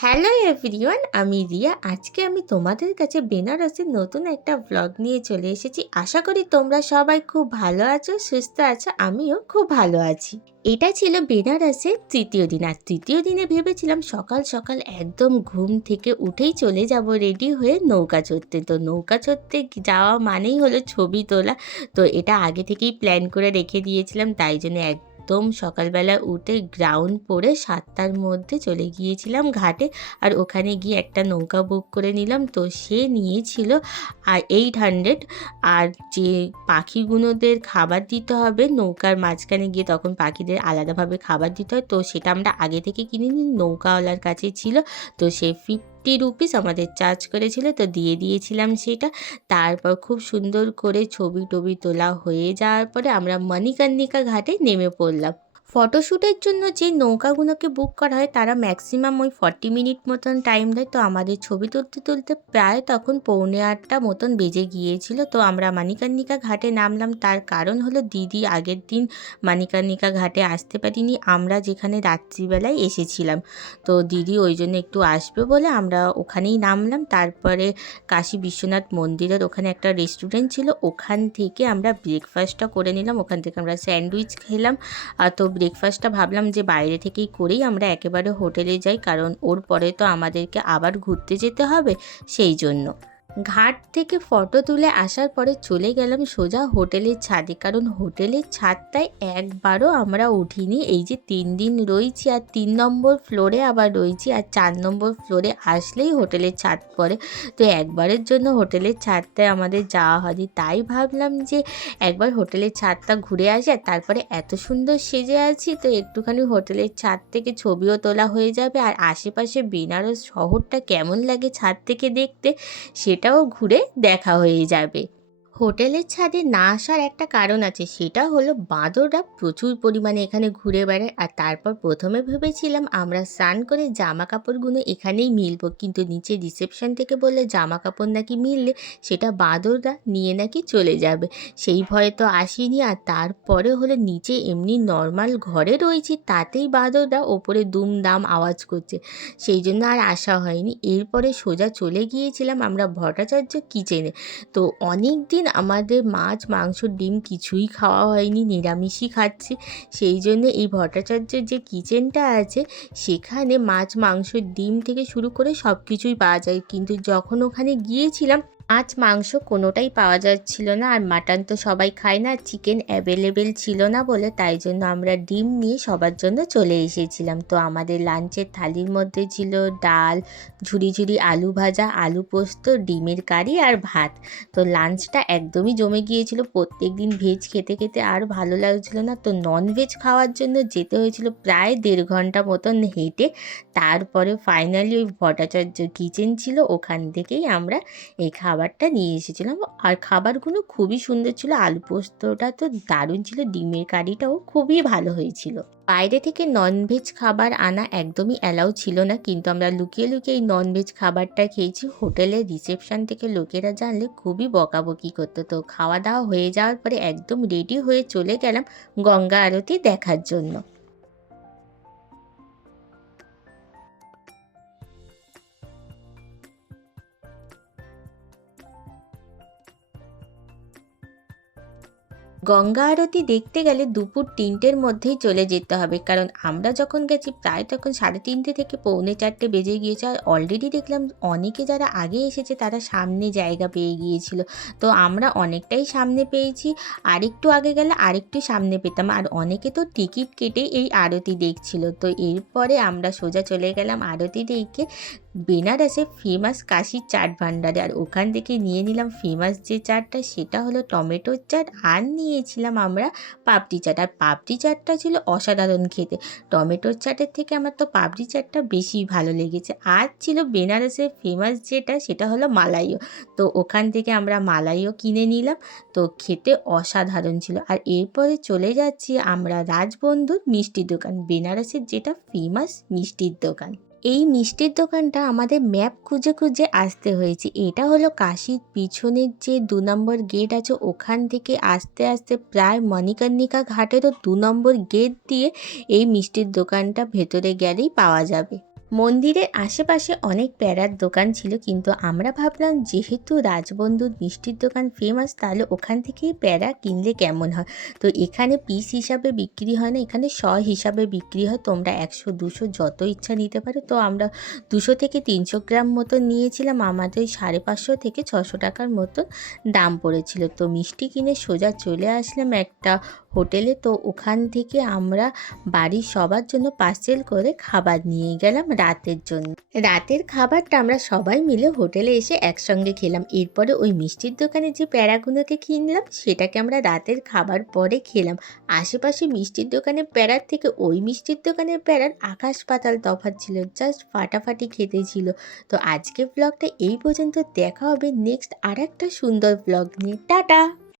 Hello everyone, আমি রিয়া। আজকে আমি তোমাদের কাছে বেনারসের নতুন একটা ব্লগ নিয়ে চলে এসেছি। আশা করি তোমরা সবাই খুব ভালো আছো, সুস্থ আছো। আমিও খুব ভালো আছি। এটা ছিল বেনারসের তৃতীয় দিন। আর তৃতীয় দিনে ভেবেছিলাম সকাল সকাল একদম ঘুম থেকে উঠেই চলে যাব রেডি হয়ে নৌকা চড়তে। তো নৌকা চড়তে যাওয়া মানেই হলো ছবি তোলা। তো এটা আগে থেকেই প্ল্যান করে রেখে দিয়েছিলাম, তাই জন্য একদম সকালবেলা উঠে গ্রাউন্ড পরে 7টার মধ্যে চলে গিয়েছিলাম ঘাটে। আর ওখানে গিয়ে একটা নৌকা বুক করে নিলাম। তো সে নিয়েছিল 800। আর যে পাখিগুলোদের খাবার দিতে হবে নৌকার মাঝখানে গিয়ে, তখন পাখিদের আলাদাভাবে খাবার দিতে হয়। তো সেটা আমরা আগে থেকে কিনে নিই, নৌকাওয়ালার কাছে ছিল। তো সে 50 রুপিস আমাদের চার্জ করেছিল, তো দিয়ে দিয়েছিলাম সেটা। তারপর খুব সুন্দর করে ছবি টবি তোলা হয়ে যাওয়ার পরে আমরা মণিকর্ণিকা ঘাটে নেমে পড়লাম। ফটোশ্যুটের জন্য যে নৌকাগুলোকে বুক করা হয় তারা ম্যাক্সিমাম ওই 40 মিনিট মতন টাইম দেয়। তো আমাদের ছবি তুলতে তুলতে প্রায় তখন 7:45 মতন বেজে গিয়েছিল। তো আমরা মণিকর্ণিকা ঘাটে নামলাম। তার কারণ হলো দিদি আগের দিন মণিকর্ণিকা ঘাটে আসতে পারিনি, আমরা যেখানে রাত্রিবেলায় এসেছিলাম। তো দিদি ওই জন্য একটু আসবে বলে আমরা ওখানেই নামলাম। তারপরে কাশী বিশ্বনাথ মন্দিরের ওখানে একটা রেস্টুরেন্ট ছিল, ওখান থেকে আমরা ব্রেকফাস্টটা করে নিলাম। ওখান থেকে আমরা স্যান্ডউইচ খেলাম। তো ব্রেকফাস্টটা ভাবলাম যে বাইরে থেকেই করেই আমরা একেবারে হোটেলে যাই, কারণ ওর পরে তো আমাদেরকে আবার ঘুরতে যেতে হবে, সেই জন্য। ঘাট থেকে ফটো তুলে আসার পরে চলে গেলাম সোজা হোটেলের ছাদে, কারণ হোটেলের ছাদটায় একবারও আমরা উঠিনি। এই যে 3 দিন রয়েছি আর 3 নম্বর ফ্লোরে আবার রয়েছি, আর 4 নম্বর ফ্লোরে আসলেই হোটেলের ছাদ পড়ে। তো একবারের জন্য হোটেলের ছাদটায় আমাদের যাওয়া হয়নি, তাই ভাবলাম যে একবার হোটেলের ছাদটা ঘুরে আসি। আর তারপরে এত সুন্দর সেজে আছি, তো একটুখানি হোটেলের ছাদ থেকে ছবিও তোলা হয়ে যাবে। আর আশেপাশে বেনারস শহরটা কেমন লাগে ছাদ থেকে দেখতে, সেটাও ঘুরে দেখা হয়ে যাবে। হোটেলের ছাদে না আসার একটা কারণ আছে, সেটা হলো বাঁদররা প্রচুর পরিমাণে এখানে ঘুরে বেড়ায়। আর তারপর প্রথমে ভেবেছিলাম আমরা স্নান করে জামা কাপড়গুলো এখানেই মিলবো, কিন্তু নিচে রিসেপশন থেকে বললে জামা কাপড় নাকি মিললে সেটা বাঁদররা নিয়ে নাকি চলে যাবে। সেই ভয়ে তো আসিনি। আর তারপরে হলো নিচে এমনি নর্মাল ঘরে রয়েছি, তাতেই বাঁদররা ওপরে দুমদাম আওয়াজ করছে, সেই জন্য আর আসা হয়নি। এরপরে সোজা চলে গিয়েছিলাম আমরা ভট্টাচার্য কিচেনে। তো অনেক দিন আমাদের মাছ মাংস ডিম কিছুই খাওয়া হয়নি, নিরামিষই খাচ্ছি। সেই জন্য এই ভট্টাচার্যের যে কিচেনটা আছে সেখানে মাছ মাংস ডিম থেকে শুরু করে সব কিছুই পাওয়া যায়। কিন্তু যখন ওখানে গিয়েছিলাম মাছ মাংস কোনোটাই পাওয়া যাচ্ছিল না। আর মাটন তো সবাই খায় না, চিকেন অ্যাভেলেবেল ছিল না বলে, তাই জন্য আমরা ডিম নিয়ে সবার জন্য চলে এসেছিলাম। তো আমাদের লাঞ্চের থালির মধ্যে ছিল ডাল, ঝুরি ঝুরি আলু ভাজা, আলু পোস্ত, ডিমের কারি আর ভাত। তো লাঞ্চটা একদমই জমে গিয়েছিল। প্রত্যেক দিন ভেজ খেতে খেতে আর ভালো লাগছিল না, তো নন ভেজ খাওয়ার জন্য যেতে হয়েছিল প্রায় 1.5 ঘন্টা মতন হেঁটে। তারপরে ফাইনালি ওই ভট্টাচার্য কিচেন ছিল, ওখান থেকেই আমরা এই খাবারটা নিয়ে এসেছিলাম। আর খাবারগুলো খুবই সুন্দর ছিল, আলু পোস্তটা তো দারুণ ছিল, ডিমের কারিটাও খুবই ভালো হয়েছিল। বাইরে থেকে ননভেজ খাবার আনা একদমই অ্যালাউ ছিল না, কিন্তু আমরা লুকিয়ে লুকিয়ে এই ননভেজ খাবারটা খেয়েছি। হোটেলের রিসেপশন থেকে লোকেরা জানলে খুবই বকাবকি করতো। তো খাওয়া দাওয়া হয়ে যাওয়ার পরে একদম রেডি হয়ে চলে গেলাম গঙ্গা আরতি দেখার জন্য। গঙ্গা আরতি দেখতে গেলে দুপুর 3টের মধ্যেই চলে যেতে হবে, কারণ আমরা যখন গেছি প্রায় তখন 3:30 থেকে 3:45 বেজে গিয়েছে। আর অলরেডি দেখলাম অনেকে যারা আগে এসেছে তারা সামনে জায়গা পেয়ে গিয়েছিল। তো আমরা অনেকটাই সামনে পেয়েছি, আরেকটু আগে গেলে আরেকটু সামনে পেতাম। আর অনেকে তো টিকিট কেটে এই আরতি দেখছিল। তো এরপরে আমরা সোজা চলে গেলাম আরতি দেখে বেনারসে ফেমাস কাশির চাট ভান্ডারে। আর ওখান থেকে নিয়ে নিলাম ফেমাস যে চাটটা, সেটা হলো টমেটোর চাট। আর নিয়েছিলাম আমরা পাপড়ি চাট। আর পাপড়ি চাটটা ছিল অসাধারণ খেতে। টমেটোর চাটের থেকে আমার তো পাপড়ি চাটটা বেশি ভালো লেগেছে। আর ছিল বেনারসের ফেমাস যেটা, সেটা হলো মালাইও। তো ওখান থেকে আমরা মালাইও কিনে নিলাম। তো খেতে অসাধারণ ছিল। আর এরপরে চলে যাচ্ছি আমরা রাজবন্ধুর মিষ্টির দোকান, বেনারসের যেটা ফেমাস মিষ্টির দোকান। এই মিষ্টির দোকানটা আমাদের ম্যাপ খুঁজে খুঁজে আসতে হয়েছে। এটা হলো কাশীর পিছনের যে 2 নম্বর গেট আছে, ওখান থেকে আস্তে আস্তে প্রায় মণিকর্ণিকা ঘাটেরও 2 নম্বর গেট দিয়ে এই মিষ্টির দোকানটা ভেতরে গেলেই পাওয়া যাবে। মন্দিরের আশেপাশে অনেক প্যারার দোকান ছিল, কিন্তু আমরা ভাবলাম যেহেতু রাজবন্ধুর মিষ্টির দোকান ফেমাস, তাহলে ওখান থেকেই প্যারা কিনলে কেমন হয়। তো এখানে পিস হিসাবে বিক্রি হয় না, এখানে হিসাবে বিক্রি হয়। তোমরা 100 200 যত ইচ্ছা নিতে পারো। তো আমরা 200 থেকে 300 গ্রাম মতো নিয়েছিলাম। আমাদের 550 থেকে 600 টাকার মতো দাম পড়েছিল। তো মিষ্টি কিনে সোজা চলে আসলাম একটা হোটেলে। তো ওখান থেকে আমরা বাড়ির সবার জন্য পার্সেল করে খাবার নিয়ে গেলাম রাতের জন্য। রাতের খাবারটা আমরা সবাই মিলে হোটেলে এসে একসঙ্গে খেলাম। এরপরে ওই মিষ্টির দোকানে যে প্যাড়াগুলোকে কিনলাম সেটাকে আমরা রাতের খাবার পরে খেলাম। আশেপাশে মিষ্টির দোকানের প্যাড়ার থেকে ওই মিষ্টির দোকানের প্যাড়ার আকাশ পাতাল তফাৎ ছিল, জাস্ট ফাটাফাটি খেতে ছিল। তো আজকের ব্লগটা এই পর্যন্ত, দেখা হবে নেক্সট আর একটা সুন্দর ব্লগ নিয়ে। টাটা।